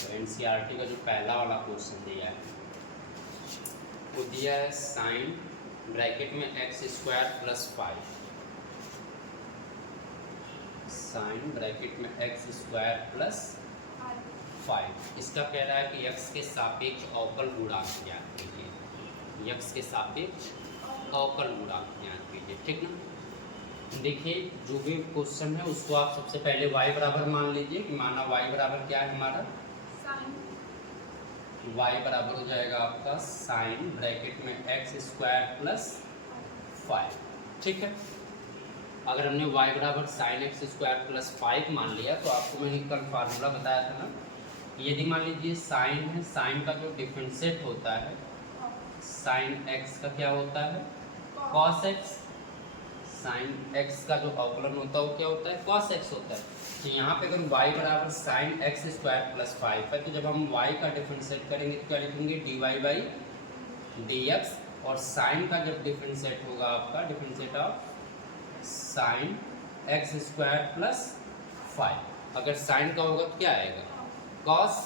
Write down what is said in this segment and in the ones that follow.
देखो एनसीईआरटी का जो पहला वाला क्वेश्चन दिया है वो दिया है साइन ब्रैकेट में x square plus 5, sine bracket में एक्स स्क्वायर प्लस 5। इसका कह रहा है कि x के सापेक्ष अवकल गुणांक ज्ञात कीजिए, x के सापेक्ष अवकल गुणांक ज्ञात कीजिए। ठीक ना। देखिए जो भी क्वेश्चन है उसको आप सबसे पहले y बराबर मान लीजिए कि माना y बराबर क्या है हमारा, y बराबर हो जाएगा आपका साइन ब्रैकेट में एक्स स्क्वायर प्लस 5। ठीक है। अगर हमने y बराबर साइन एक्स स्क्वायर प्लस 5 मान लिया तो आपको मैंने कल फार्मूला बताया था ना, यदि मान लीजिए साइन है, साइन का जो डिफरेंशिएट होता है साइन एक्स का क्या होता है कॉस एक्स, साइन एक्स का जो अवकलन होता है वो क्या होता है कॉस एक्स होता है। तो यहाँ पे अगर y बराबर साइन एक्स स्क्वायर प्लस 5 है तो जब हम y का डिफरेंशिएट करेंगे तो क्या लिखेंगे dy बाई dx, और साइन का जब डिफरेंशिएट होगा आपका differentiate of sine x square plus 5, अगर साइन का होगा तो क्या आएगा कॉस,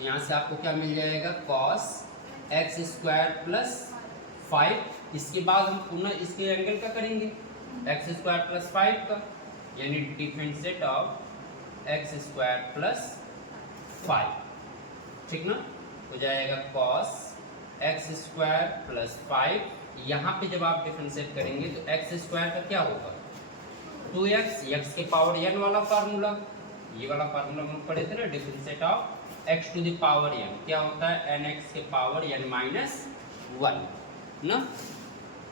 यहाँ से आपको क्या मिल जाएगा कॉस एक्स स्क्वायर प्लस 5। इसके बाद हम पुनः इसके एंगल का करेंगे एक्स स्क्वायर प्लस 5 का, यानी differentiate of x square plus 5। ठीक ना, हो जाएगा कॉस एक्स स्क्वायर प्लस 5। यहाँ पे जब आप डिफरेंशिएट करेंगे तो एक्स स्क्वायर का क्या होगा 2x, एक्स के पावर n वाला फार्मूला, ये वाला फार्मूला हम पढ़े थे ना, differentiate of x to the power n क्या होता है nx के पावर n माइनस 1 ना।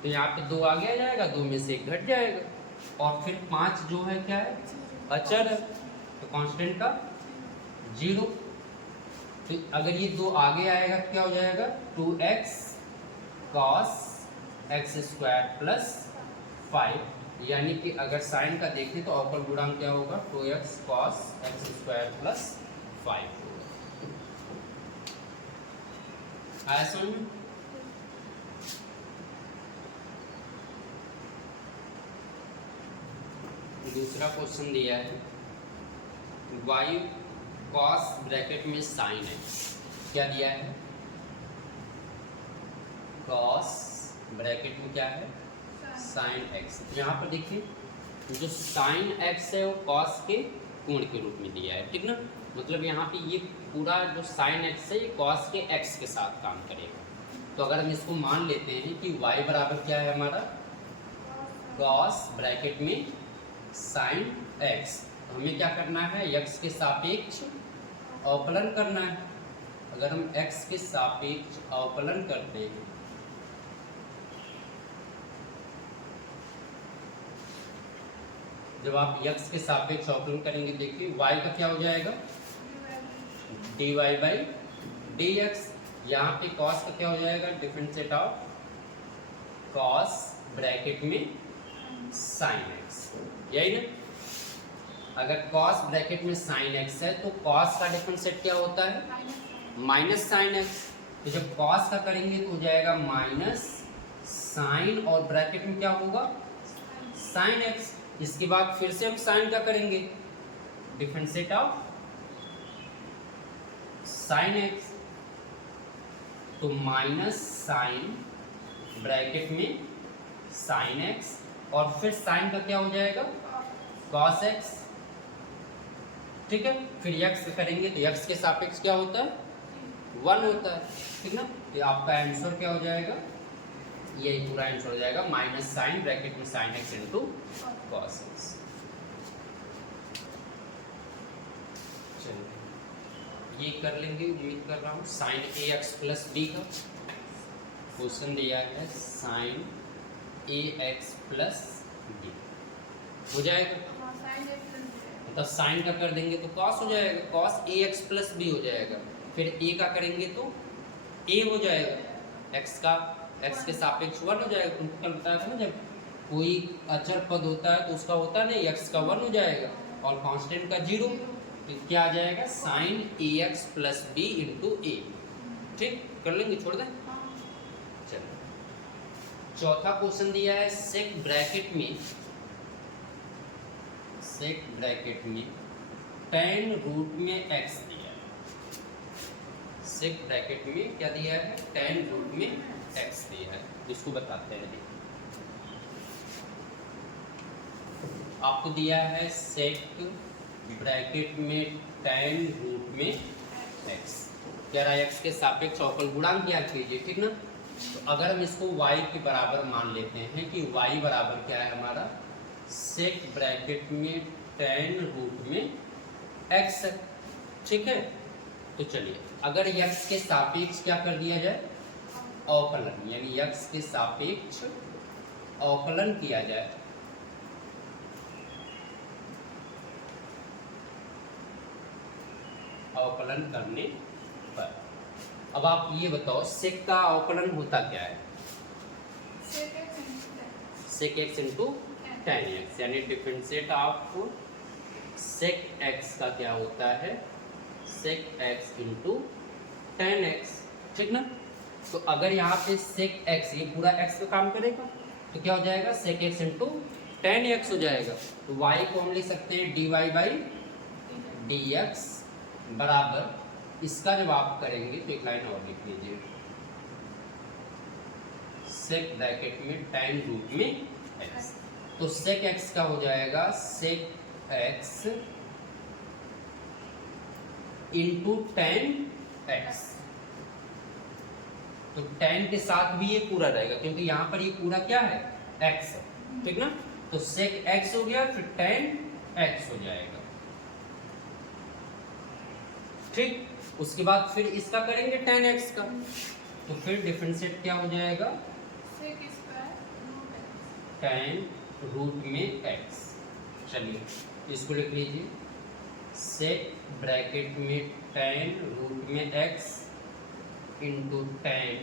तो यहाँ पे 2 आगे आ जाएगा, 2 में से 1 घट जाएगा, और फिर 5 जो है क्या है अचर है तो कांस्टेंट का 0। तो अगर ये 2 आगे आएगा तो क्या हो जाएगा 2x cos x square plus 5, यानी कि अगर साइन का देखें तो अवकल गुणांक क्या होगा 2x cos x square plus 5। आया समझ में। दूसरा क्वेश्चन दिया है y cos ब्रैकेट में साइन एक्स, क्या दिया है cos ब्रैकेट में क्या है साइन एक्स। यहाँ पर देखिए जो साइन एक्स है वो cos के कोण के रूप में दिया है। ठीक ना, मतलब यहाँ पे ये पूरा जो साइन एक्स है ये cos के x के साथ काम करेगा। तो अगर हम इसको मान लेते हैं कि y बराबर क्या है हमारा cos ब्रैकेट में साइन एक्स, तो हमें क्या करना है x के सापेक्ष अवकलन करना है। अगर हम x के सापेक्ष अवकलन करते हैं जब आप x के सापेक्ष अवकलन करेंगे देखिए y का क्या हो जाएगा dy बाई dx, यहाँ पे cos का क्या हो जाएगा डिफरेंशिएट ऑफ cos ब्रैकेट में साइन एक्स, यही ना। अगर cos ब्रैकेट में साइन एक्स है तो cos का डिफरेंशिएट क्या होता है माइनस साइन एक्स, तो जब cos का करेंगे तो हो जाएगा माइनस साइन और ब्रैकेट में क्या होगा साइन एक्स। इसके बाद फिर से हम साइन का करेंगे डिफरेंशिएट ऑफ साइन एक्स, तो माइनस साइन ब्रैकेट में साइन एक्स, और फिर साइन का क्या हो जाएगा cos x। ठीक है, फिर x करेंगे तो x के सापेक्ष क्या होता है 1 होता है। ठीक ना, तो आपका आंसर क्या हो जाएगा यही पूरा आंसर हो जाएगा माइनस साइन ब्रैकेट में sine x into cos x। चलिए ये कर लेंगे, उम्मीद कर रहा हूँ। साइन ax प्लस b का क्वेश्चन दिया है साइन ax प्लस b हो जाएगा, मतलब साइन का कर देंगे तो cos हो जाएगा, cos ax प्लस b हो जाएगा। फिर a का करेंगे तो a हो जाएगा, x के सापेक्ष 1 हो जाएगा। तुमको कल बताया था ना जब कोई अचर पद होता है तो उसका होता नहीं x का 1 हो जाएगा और कांस्टेंट का 0, तो क्या आ जाएगा sine ax plus b into a। ठीक, कर लेंगे, छोड़ दें। चलो चौथा क्वेश्चन दिया है सेक ब्रैकेट में tan रूट में x दिया है। सेक ब्रैकेट में क्या दिया है, tan रूट में x दिया है, इसको बताते हैं। आपको दिया है सेक ब्रैकेट में tan रूट में x, कह रहा है x के सापेक्ष अवकल गुणांक ज्ञात कीजिए, ठीक ना। तो अगर हम इसको y के बराबर मान लेते हैं कि y बराबर क्या है हमारा, सेक ब्रैकेट में tan रूट में x है, ठीक है। तो चलिए अगर x के सापेक्ष क्या कर दिया जाए, अवकलन, यानी x के सापेक्ष अवकलन किया जाए, अवकलन करने पर, अब आप ये बताओ सेक का अवकलन होता क्या है, सेक x इंटू tan x, यानी डिफरेंशिएट ऑफ सेक x का क्या होता है, सेक x इंटू tan x, ठीक ना। तो अगर यहाँ पे सेक x, ये पूरा x का काम करेगा तो क्या हो जाएगा, सेक x इंटू tan x हो जाएगा। तो y को हम लिख सकते हैं dy बाई dx बराबर, इसका जब आप करेंगे तो एक लाइन और लिख लीजिए, सेक ब्रैकेट में tan रूट में x। तो सेक x का हो जाएगा सेक x इंटू tan x। तो tan के साथ भी ये पूरा रहेगा क्योंकि यहाँ पर ये पूरा क्या है, x है, ठीक ना। तो सेक x हो गया, फिर tan x हो जाएगा, ठीक। उसके बाद फिर इसका करेंगे tan x का, तो फिर डिफरेंशिएट क्या हो जाएगा, tan रूट में x। चलिए इसको लिख लीजिए, सेक ब्रैकेट में tan रूट में x इंटू tan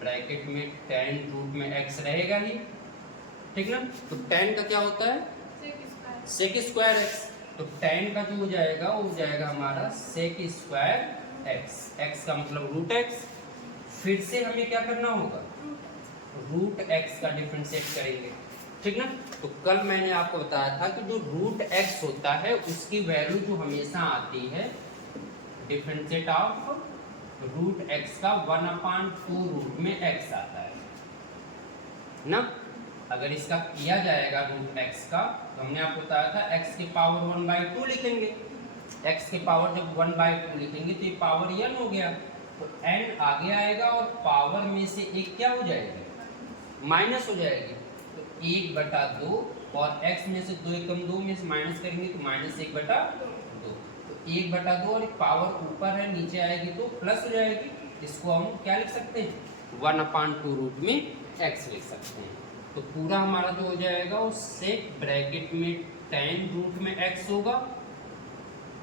ब्रैकेट में tan रूट में x रहेगा ही, ठीक ना। तो tan का क्या होता है, सेक स्क्वायर x। तो tan का जो हो जाएगा वो हो जाएगा हमारा सेक स्क्वायर x, x का मतलब रूट x। फिर से हमें क्या करना होगा, रूट x का डिफरेंशिएट करेंगे, ठीक ना। तो कल मैंने आपको बताया था कि जो रूट x होता है उसकी वैल्यू जो हमेशा आती है, डिफरेंशिएट ऑफ रूट x का 1/2 रूट में x आता है ना। अगर इसका किया जाएगा रूट x का, तो हमने आपको बताया था x के पावर 1/2 लिखेंगे, x के पावर जब 1/2 लिखेंगे तो ये पावर n हो गया, तो n आगे आएगा और पावर में से एक क्या हो जाएगी, माइनस हो जाएगी। तो 1/2 और x में से 2 एकम 2 में से माइनस करेंगे तो -1/2। तो 1/2 और पावर ऊपर है, नीचे आएगी तो प्लस हो जाएगी। इसको हम क्या लिख सकते हैं, 1/2 रूट में x लिख सकते हैं। तो पूरा हमारा जो हो जाएगा वो सेक ब्रैकेट में tan रूट में x होगा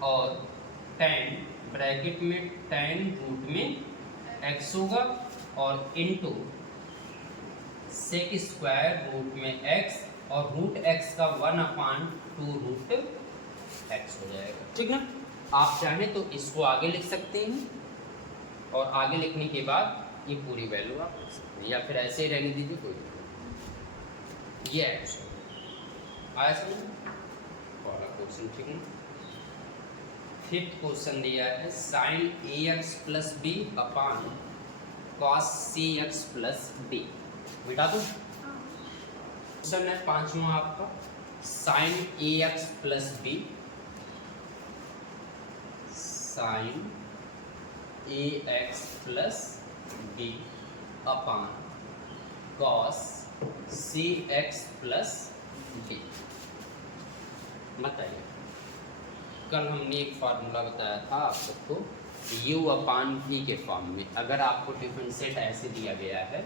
और tan ब्रैकेट में tan रूट में x होगा और इनटू सेक स्क्वायर रूट में x और रूट x का 1/2 रूट x हो जाएगा, ठीक ना। आप चाहें तो इसको आगे लिख सकते हैं और आगे लिखने के बाद ये पूरी वैल्यू आप लिख सकते हैं, या फिर ऐसे ही रहने दीजिए, कोई ये क्वेश्चन आया समझ वाला क्वेश्चन, ठीक है। फिफ्थ क्वेश्चन दिया है sine ax plus b upon cos cx plus d, बेटा दो क्वेश्चन है 5वां आपका, sine ax plus b, sine ax plus b upon cos cx plus d. बताइए, कल हमने एक फार्मूला बताया था आप सबको u अपान v के फॉर्म में। अगर आपको डिफरेंशिएट ऐसे दिया गया है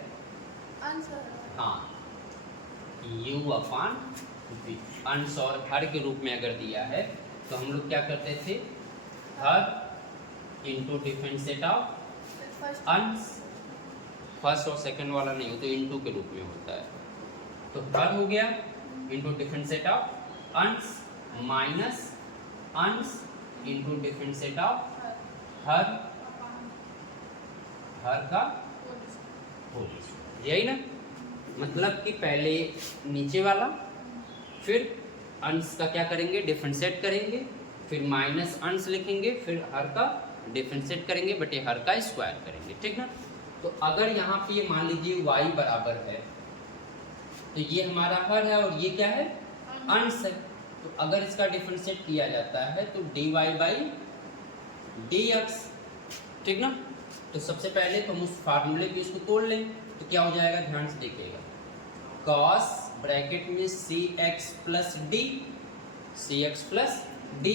आंसर, हाँ, u अपान v अंश और हर के रूप में अगर दिया है तो हम लोग क्या करते थे, हर इंटू डिफरेंशिएट ऑफ अंश, फर्स्ट और सेकंड वाला नहीं हो तो इंटू के रूप में होता है। तो हर हो गया इंटू डिफरेंशिएट ऑफ अंश माइनस अंश इंटू डिफरेंशिएट ऑफ हर, हर का होल, यही ना। मतलब कि पहले नीचे वाला, फिर अंश का क्या करेंगे, डिफरेंशिएट करेंगे, फिर माइनस अंश लिखेंगे, फिर हर का डिफरेंशिएट करेंगे बटे हर का स्क्वायर करेंगे, ठीक ना। तो अगर यहाँ पे ये मान लीजिए y बराबर है तो ये हमारा हर है और ये क्या है, अंश है। तो अगर इसका डिफरेंशिएट किया जाता है तो dy बाई dx, ठीक ना। तो सबसे पहले तो हम उस फार्मूले को इसको तोड़ लें तो क्या हो जाएगा, ध्यान से देखिएगा, cos ब्रैकेट में cx plus d, cx plus D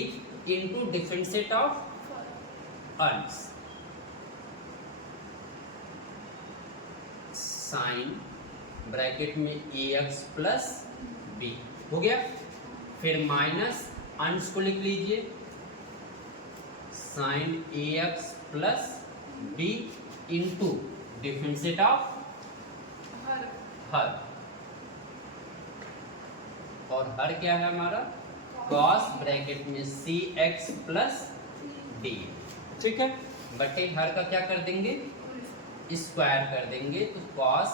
into differentiate of अंश साइन ब्रैकेट में ax प्लस b हो गया। फिर माइनस अंश को लिख लीजिए sine ax plus b into differentiate of हर, और हर क्या है हमारा, cos ब्रैकेट में cx प्लस d, ठीक है। बटे हर का क्या कर देंगे, स्क्वायर कर देंगे, तो cos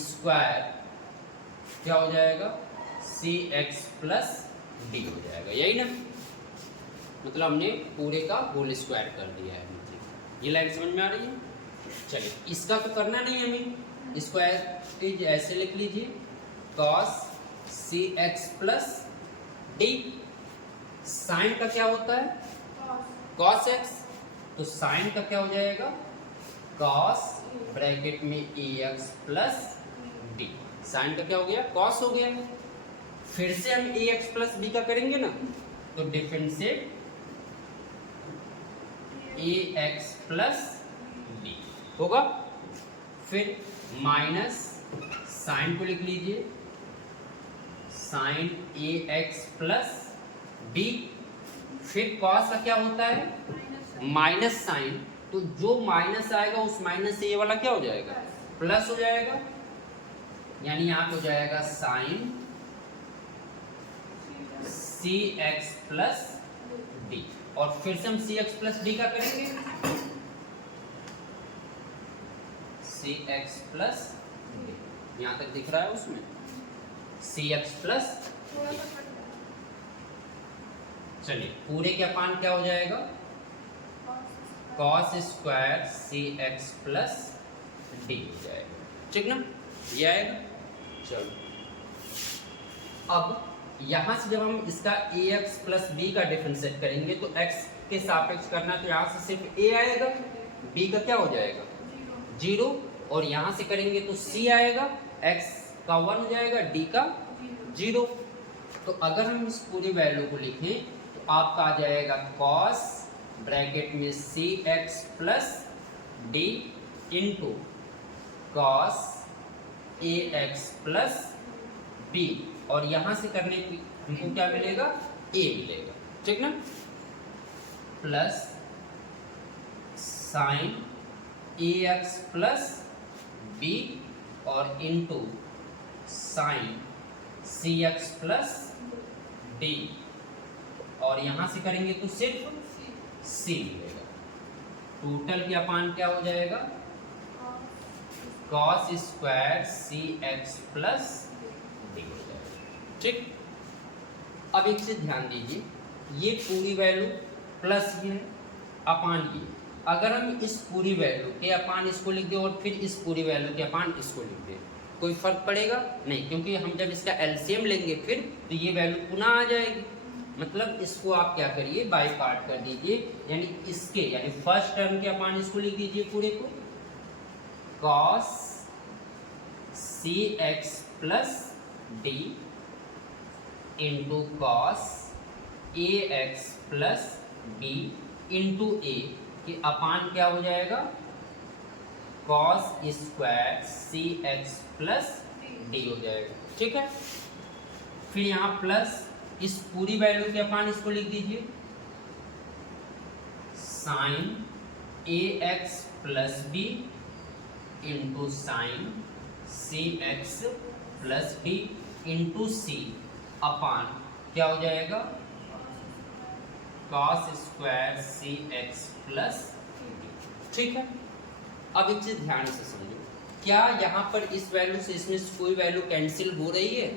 स्क्वायर क्या हो जाएगा, cx प्लस d हो जाएगा, यही ना। मतलब हमने पूरे का होल स्क्वायर कर दिया है नीचे। ये लाइन समझ में आ रही है। चलिए इसका तो करना नहीं हमें, स्क्वायर ऐसे लिख लीजिए cos cx plus d, sine का क्या होता है, cos x, तो साइन का क्या हो जाएगा, cos ब्रैकेट में ax प्लस d, साइन का क्या हो गया, cos हो गया। फिर से हम ax प्लस b का करेंगे ना, तो डिफरेंशिएट ax प्लस b होगा। फिर माइनस साइन को लिख लीजिए साइन ax प्लस b, फिर cos का क्या होता है, माइनस साइन, तो जो माइनस आएगा उस माइनस से ये वाला क्या हो जाएगा, प्लस हो जाएगा, यानी यहाँ पे हो जाएगा साइन cx प्लस d, और फिर से हम cx प्लस d का करेंगे cx प्लस d, यहाँ तक दिख रहा है उसमें cx प्लस d। चलिए पूरे के अपान क्या हो जाएगा, cos square cx plus d हो जाएगा, ठीक ना, ये आएगा। चलो अब यहाँ से जब हम इसका ax प्लस b का डिफरेंशिएट करेंगे तो x के सापेक्ष करना, तो यहाँ से सिर्फ a आएगा, b का क्या हो जाएगा, 0, और यहाँ से करेंगे तो c आएगा, x का 1 हो जाएगा, d का 0। तो अगर हम इस पूरी वैल्यू को लिखें तो आपका आ जाएगा cos ब्रैकेट में cx plus d into cos ax plus b, और यहाँ से करने की हमको क्या मिलेगा, a मिलेगा, ठीक ना, plus sign ax plus b और into sine cx plus d, और यहाँ से करेंगे तो सिर्फ c मिलेगा। टोटल के अपान क्या हो जाएगा, cos square cx plus d हो जाएगा, ठीक। अब एक चीज ध्यान दीजिए, ये पूरी वैल्यू प्लस ये है, अपान ये, अगर हम इस पूरी वैल्यू के अपान इसको लिख दें और फिर इस पूरी वैल्यू के अपान इसको लिख दें, कोई फर्क पड़ेगा नहीं, क्योंकि हम जब इसका एलसीएम लेंगे फिर तो ये वैल्यू पुनः आ जाएगी। मतलब इसको आप क्या करिए, बाई पार्ट कर दीजिए, यानी इसके यानी फर्स्ट टर्म के अपान इसको लिख दीजिए पूरे को, cos cx plus d into cos ax plus b into a के अपान क्या हो जाएगा, cos square cx plus d हो जाएगा, ठीक है। फिर यहाँ प्लस इस पूरी वैल्यू के अपान इसको लिख दीजिए sine ax plus b into sine cx plus d into c upon क्या हो जाएगा, cos square cx plus d, ठीक है। अब एक चीज ध्यान से समझो, क्या यहाँ पर इस वैल्यू से इसमें कोई वैल्यू कैंसिल हो रही है,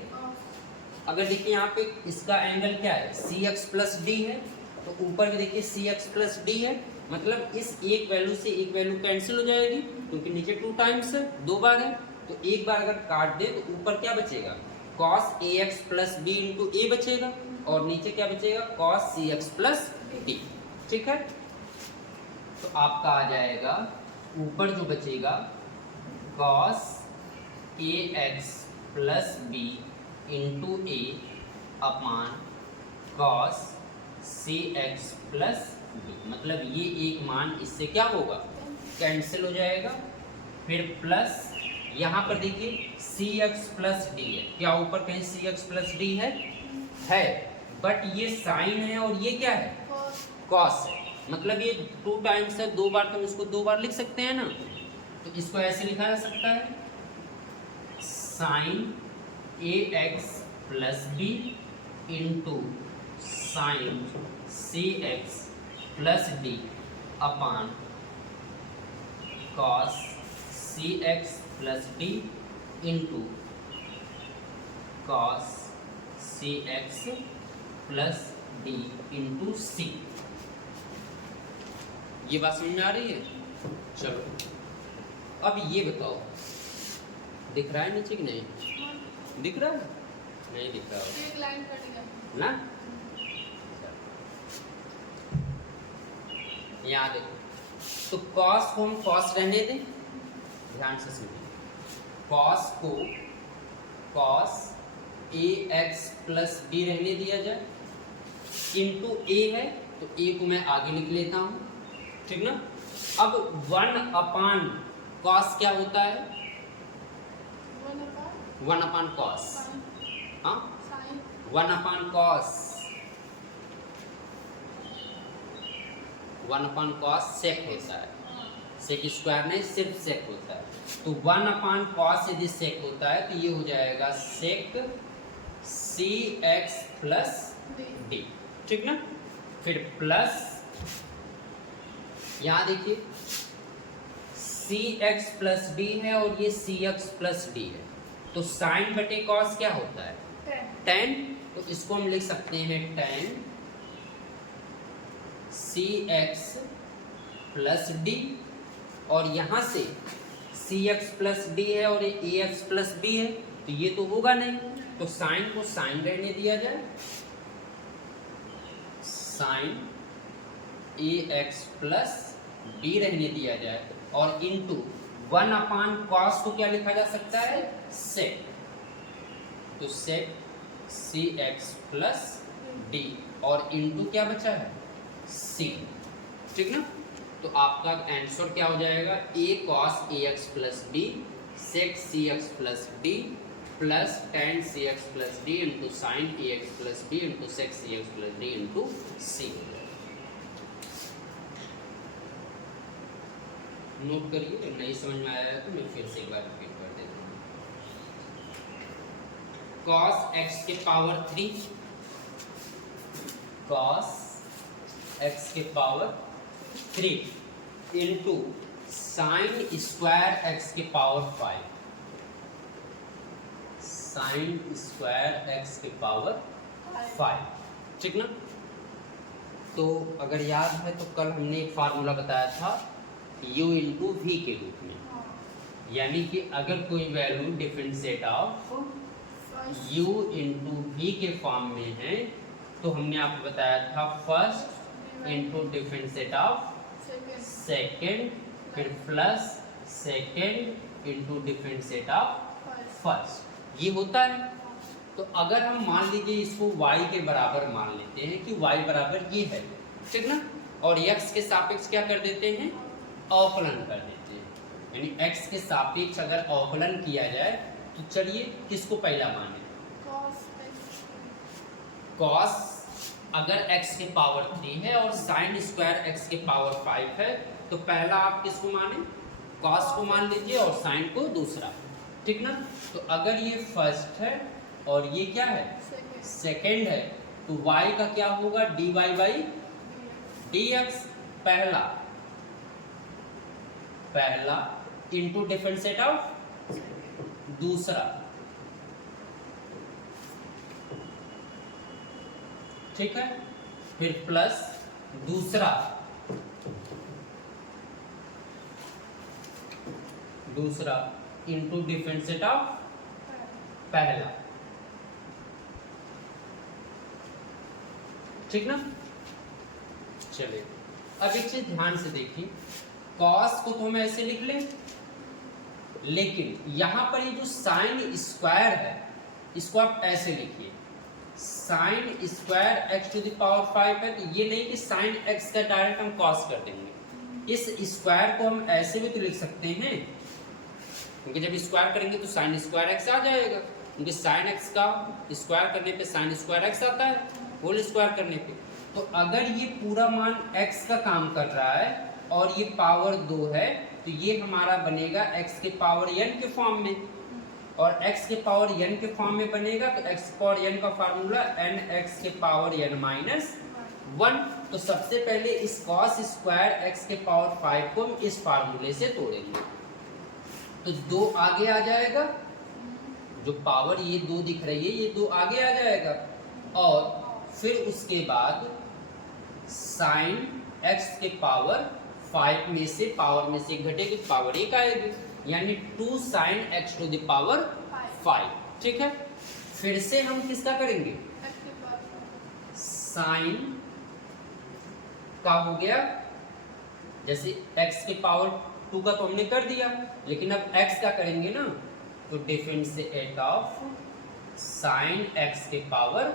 अगर देखिए यहाँ पे इसका एंगल क्या है, cx प्लस d है, तो ऊपर भी देखिए सी एक्स प्लस डी है, मतलब इस एक वैल्यू से एक वैल्यू कैंसिल हो जाएगी क्योंकि नीचे 2 टाइम्स है, 2 बार है। तो एक बार अगर काट दे तो ऊपर क्या बचेगा, cos ax plus B into A बचेगा, और नीचे क्या बचेगा, cos cx प्लस डी। ठीक है, तो आपका आ जाएगा ऊपर जो बचेगा cos ax plus B into A upon cos cx plus B, मतलब ये एक मान इससे क्या होगा, कैंसिल हो जाएगा। फिर प्लस यहाँ पर देखिए cx प्लस डी है, क्या ऊपर कहीं cx प्लस डी है, बट ये साइन है और ये क्या है, cos है, मतलब ये 2 टाइम्स है, 2 बार, तो हम इसको 2 बार लिख सकते हैं ना। तो इसको ऐसे लिखा जा सकता है sine ax plus B into sine cx plus D upon cos cx plus D into cos cx plus D into C. ये बात समझ में आ रही है? चलो अब ये बताओ, दिख रहा है नीचे कि नहीं? दिख रहा है? नहीं दिख रहा है, एक लाइन कट गया ना। यहाँ देखो, तो cos को हम cos रहने दें, ध्यान से सुनिए, cos को cos ax प्लस बी रहने दिया जाए, इंटू a है तो a को मैं आगे लिख लेता हूँ, ठीक ना। अब 1 अपान cos क्या होता है, 1 अपान cos, हाँ 1 अपान cos, 1 अपान cos सेक होता है, सेक स्क्वायर नहीं, सिर्फ सेक होता है। तो 1 अपान cos यदि सेक होता है तो ये हो जाएगा सेक cx प्लस डी, ठीक ना। फिर प्लस यहाँ देखिए cx प्लस डी है और ये cx प्लस डी है, तो साइन बटे cos क्या होता है, tan, तो इसको हम लिख सकते हैं tan cx प्लस डी, और यहाँ से cx प्लस डी है और ये ax प्लस बी है, तो ये तो होगा नहीं, तो साइन को साइन रहने दिया जाए, साइन ax प्लस बी रहने दिया जाए, और इंटू 1 अपान cos को क्या लिखा जा सकता है, सेक, तो सेक cx प्लस डी, और इंटू क्या बचा है, c, ठीक ना। तो आपका आंसर क्या हो जाएगा, a cos ax plus d sec cx plus d plus tan cx plus D into sine ax plus B into sec cx plus D into c। Note करिए, अगर नहीं समझ में आया तो मैं फिर से एक बार रिपीट कर देता हूँ। cos x के पावर 3, cos x के power 3 into sine square x के पावर 5, साइन स्क्वायर x के पावर 5, ठीक ना। तो अगर याद है तो कल हमने एक फार्मूला बताया था u इंटू वी के रूप में, यानी कि अगर कोई value differentiate of u into V के फॉर्म में है तो हमने आपको बताया था first into differentiate of second, फिर plus second into differentiate of first, ये होता है। तो अगर हम मान लीजिए इसको y के बराबर मान लेते हैं कि y बराबर ये है, ठीक ना, और x के सापेक्ष क्या कर देते हैं, अवकलन कर देते हैं, यानी x के सापेक्ष अगर अवकलन किया जाए तो चलिए किसको पहला माने, cos अगर x के पावर 3 है और साइन स्क्वायर x के पावर 5 है तो पहला आप किसको माने, cos को मान लीजिए और साइन को दूसरा, ठीक ना। तो अगर ये फर्स्ट है और ये क्या है, सेकेंड है, तो y का क्या होगा, dy बाई dx, पहला पहला इंटू डिफरेंशिएट ऑफ दूसरा, ठीक है, फिर प्लस दूसरा इंटू डिफरेंट सेट ऑफ पहला, ठीक ना। चलिए अब एक चीज ध्यान से देखिए, कॉस को तो हम ऐसे लिख लें, लेकिन यहां पर ये जो साइन स्क्वायर है इसको आप ऐसे लिखिए, sine square x to the power 5 है। तो ये नहीं कि साइन एक्स का डायरेक्ट हम कॉस कर देंगे, इस स्क्वायर को हम ऐसे भी तो लिख सकते हैं, क्योंकि जब स्क्वायर करेंगे तो साइन स्क्वायर एक्स आ जाएगा, क्योंकि साइन एक्स का स्क्वायर करने पे साइन स्क्वायर एक्स आता है, होल स्क्वायर करने पे। तो अगर ये पूरा मान x का काम कर रहा है और ये पावर 2 है, तो ये हमारा बनेगा x के पावर n के फॉर्म में, और x के पावर n के फॉर्म में बनेगा तो x पावर n का फार्मूला nx के पावर n माइनस 1। तो सबसे पहले इस cos स्क्वायर x के पावर 5 को हम इस फार्मूले से तोड़ेंगे, तो 2 आगे आ जाएगा, जो पावर ये 2 दिख रही है ये 2 आगे आ जाएगा, और फिर उसके बाद साइन x के पावर 5 में से पावर में से घटेगी, पावर 1 आएगी, यानी 2 sine x to the power 5, ठीक है। फिर से हम किसका करेंगे, साइन का हो गया, जैसे x के पावर 2 का तो हमने कर दिया, लेकिन अब x का करेंगे ना, तो डिफरेंशिएट ऑफ साइन x के पावर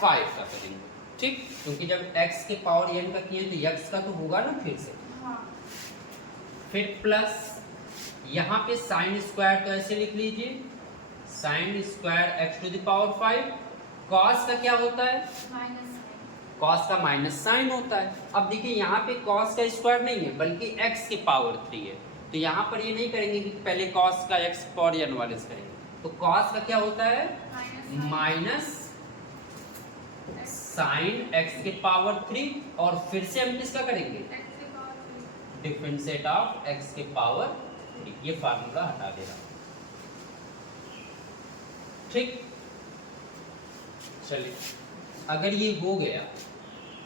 5 का करेंगे, ठीक, क्योंकि जब x के पावर n का किए तो x का तो होगा ना फिर से। फिर प्लस यहाँ पे साइन स्क्वायर तो ऐसे लिख लीजिए, sine square x to the power 5, cos का क्या होता है, कॉस का माइनस साइन होता है। अब देखिए यहाँ पे कॉस का स्क्वायर नहीं है बल्कि x के पावर 3 है, तो यहाँ पर ये नहीं करेंगे कि पहले कॉस का x पावर n वाले से करेंगे, तो कॉस का क्या होता है, माइनस साइन x के पावर 3, और फिर से हम किसका करेंगे, डिफरेंशिएट ऑफ x के पावर 3, ये फार्मूला हटा देना, ठीक। चलिए अगर ये हो गया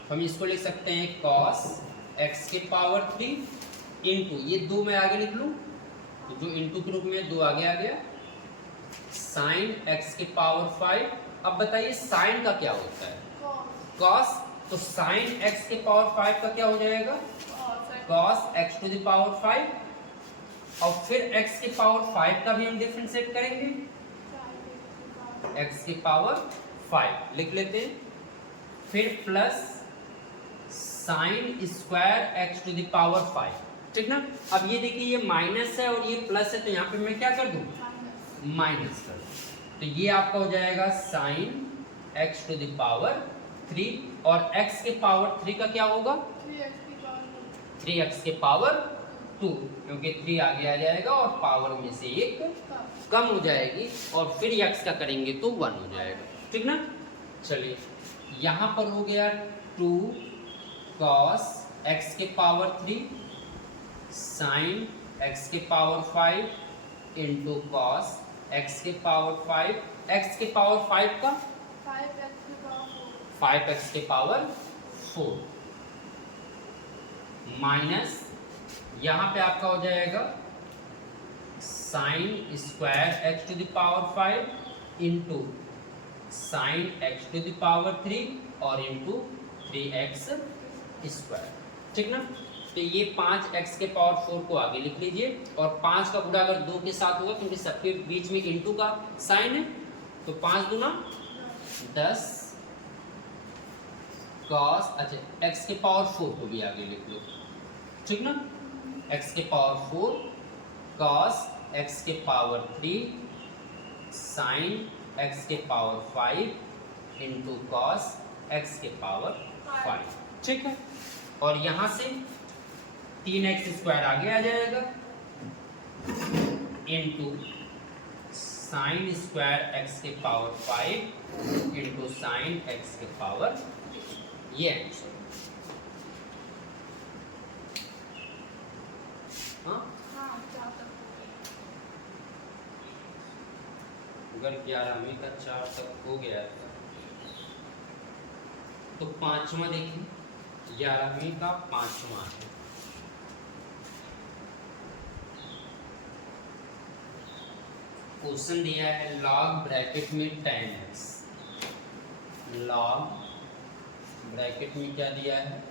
तो हम इसको लिख सकते हैं cos x के पावर 3 इंटू, ये 2 मैं आगे लिख लूं, तो जो इंटू के रूप में 2 आगे आ गया, साइन x के पावर 5। अब बताइए साइन का क्या होता है, cos, तो साइन x के पावर 5 का क्या हो जाएगा, cos x to the power 5, और फिर x के पावर 5 का भी हम डिफरेंशिएट करेंगे, x के पावर 5 लिख लेते हैं, फिर plus sine square x to the power 5, ठीक ना। अब ये देखिए ये माइनस है और ये प्लस है, तो यहाँ पे मैं क्या कर दूं, माइनस कर दूं, तो ये आपका हो जाएगा sine x to the power 3, और x के पावर 3 का क्या होगा, 3x के पावर 2, क्योंकि 3 आगे आ जाएगा और पावर में से 1 कम हो जाएगी, और फिर x का करेंगे तो 1 हो जाएगा, ठीक ना। चलिए यहाँ पर हो गया 2 cos x के पावर 3 साइन x के पावर 5 इंटू cos x के पावर 5, x के पावर 5 का 5x के पावर 4 माइनस, यहाँ पे आपका हो जाएगा sine square x to the power 5 into sine x to the power 3 और इंटू 3x स्क्वायर, ठीक ना। तो ये 5x के पावर 4 को आगे लिख लीजिए, और 5 का गुणा अगर 2 के साथ होगा, क्योंकि सबके बीच में इंटू का साइन है, तो 5 दूना 10 cos, अच्छा x के पावर 4 को भी आगे लिख लो, ठीक ना, x के पावर 4 cos x के पावर 3 साइन x के पावर 5 इंटू cos x के पावर 5, ठीक है। और यहाँ से 3x स्क्वायर आगे आ जाएगा इंटू साइन स्क्वायर x के पावर 5 इंटू साइन x के पावर, ये आंसर, हाँ अगर 11वीं का 4 तक हो गया था तो 5वां देखिए, 11वीं का 5वां है। क्वेश्चन दिया है लॉग ब्रैकेट में 10x, लॉग ब्रैकेट में क्या दिया है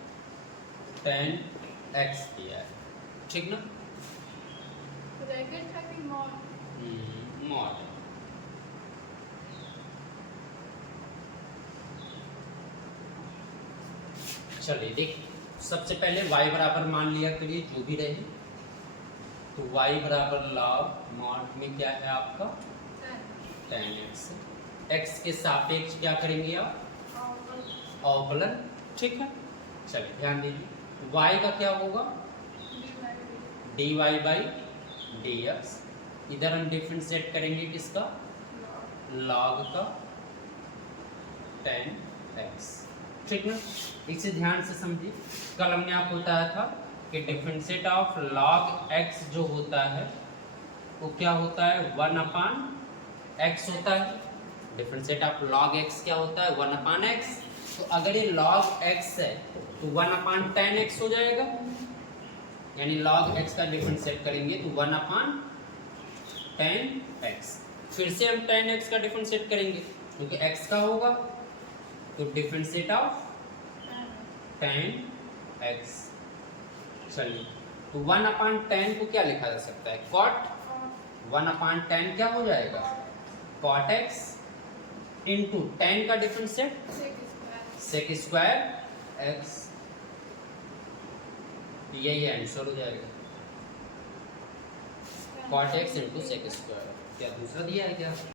10x दिया है, ठीक ना। ब्रैकेट था कि मॉड? मॉड। चलिए देखिए, सबसे पहले y बराबर मान लिया करिए जो भी रहे, तो y बराबर लॉग मॉड में क्या है आपका 10x, x के सापेक्ष क्या करेंगे आप अवकलन, ठीक है। चलिए ध्यान दीजिए y का क्या होगा dy बाई dx, इधर हम डिफरेंशिएट करेंगे किसका log का 10x, ठीक ना। इसे ध्यान से समझिए, कल हमने आपको बताया था कि डिफरेंशिएट ऑफ log x जो होता है वो क्या होता है 1/x होता है। डिफरेंशिएट ऑफ log x क्या होता है 1/x, तो अगर ये log x है तो 1/10x हो जाएगा, यानी log x का डिफरेंशिएट करेंगे तो 1/10x। फिर से हम 10x का डिफरेंशिएट करेंगे क्योंकि x का होगा, तो डिफरेंशिएट ऑफ 10x। चलिए तो 1/10 को क्या लिखा जा सकता है cot, 1/10 क्या हो जाएगा cot x इंटू 10 का डिफरेंशिएट sec स्क्वायर x, यही आंसर हो जाएगा cot x into sec square. क्या दूसरा दिया है क्या?